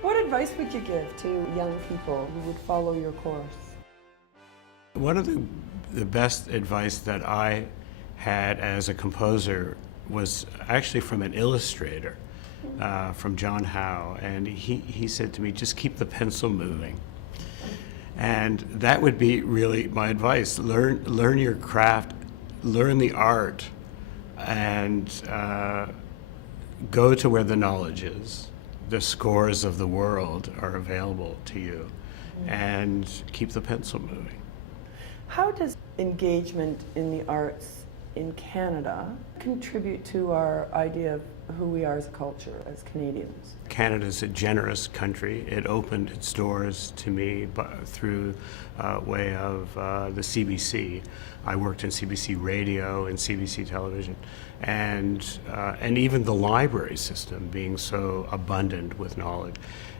What advice would you give to young people who would follow your course? One of the best advice that I had as a composer was actually from an illustrator, from John Howe, and he said to me, just keep the pencil moving. And that would be really my advice. Learn your craft, learn the art, and go to where the knowledge is. The scores of the world are available to you, and keep the pencil moving. How does engagement in the arts in Canada contribute to our idea of who we are as a culture, as Canadians? Canada is a generous country. It opened its doors to me through way of the CBC. I worked in CBC radio and CBC television, and even the library system being so abundant with knowledge.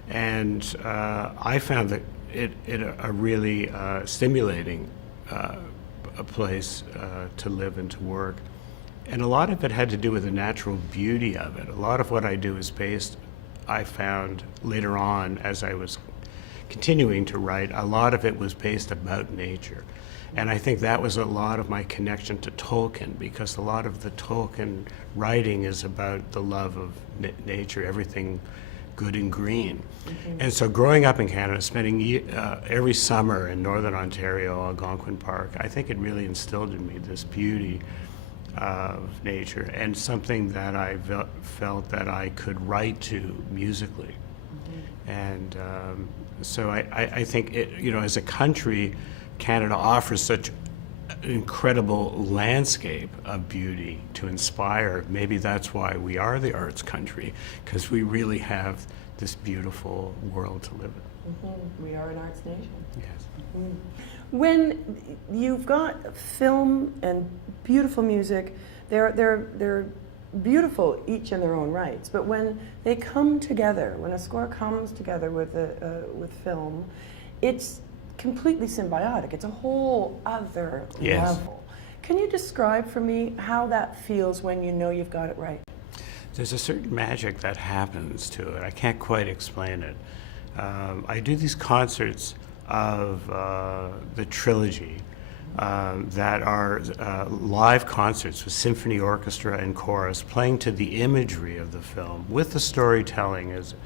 And I found that it a really stimulating a place to live and to work. And a lot of it had to do with the natural beauty of it. A lot of what I do is based, I found later on as I was continuing to write, a lot of it was based about nature. And I think that was a lot of my connection to Tolkien, because a lot of the Tolkien writing is about the love of nature, everything good and green. And so growing up in Canada, spending every summer in Northern Ontario, Algonquin Park, I think it really instilled in me this beauty of nature, and something that I felt that I could write to musically. And so I think, as a country, Canada offers such an incredible landscape of beauty to inspire. Maybe that's why we are the arts country, because we really have this beautiful world to live in. We are an arts nation. Yes. When you've got film and beautiful music, they're beautiful each in their own rights. But when they come together, when a score comes together with film, it's completely symbiotic. It's a whole other level. Can you describe for me how that feels when you know you've got it right? There's a certain magic that happens to it. I can't quite explain it. I do these concerts of the trilogy that are live concerts with symphony orchestra and chorus playing to the imagery of the film with the storytelling as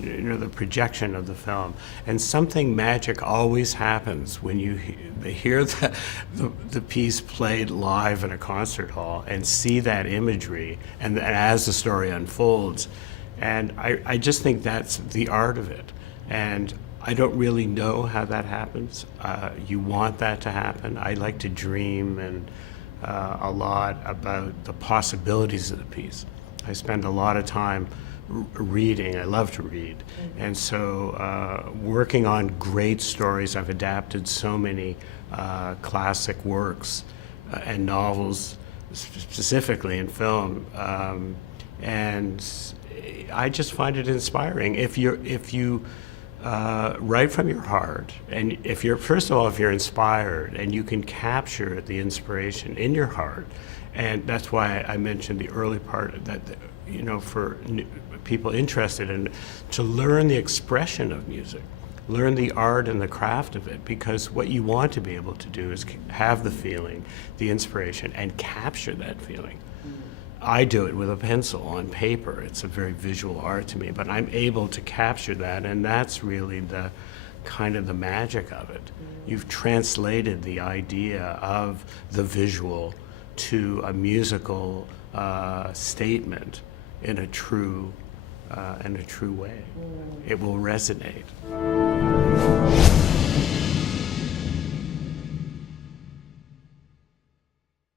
the projection of the film. And something magic always happens when you hear the piece played live in a concert hall and see that imagery and as the story unfolds. And I just think that's the art of it. And I don't really know how that happens. You want that to happen. I like to dream and a lot about the possibilities of the piece. I spend a lot of time reading. I love to read. And so working on great stories. I've adapted so many classic works and novels, specifically in film. And I just find it inspiring. If you write from your heart, and if you're inspired and you can capture the inspiration in your heart, and that's why I mentioned the early part that, for people interested in to learn the expression of music, learn the art and the craft of it, because what you want to be able to do is have the feeling, the inspiration, and capture that feeling. I do it with a pencil on paper. It's a very visual art to me, but I'm able to capture that, and that's really the kind of the magic of it. You've translated the idea of the visual to a musical statement in a true way. It will resonate.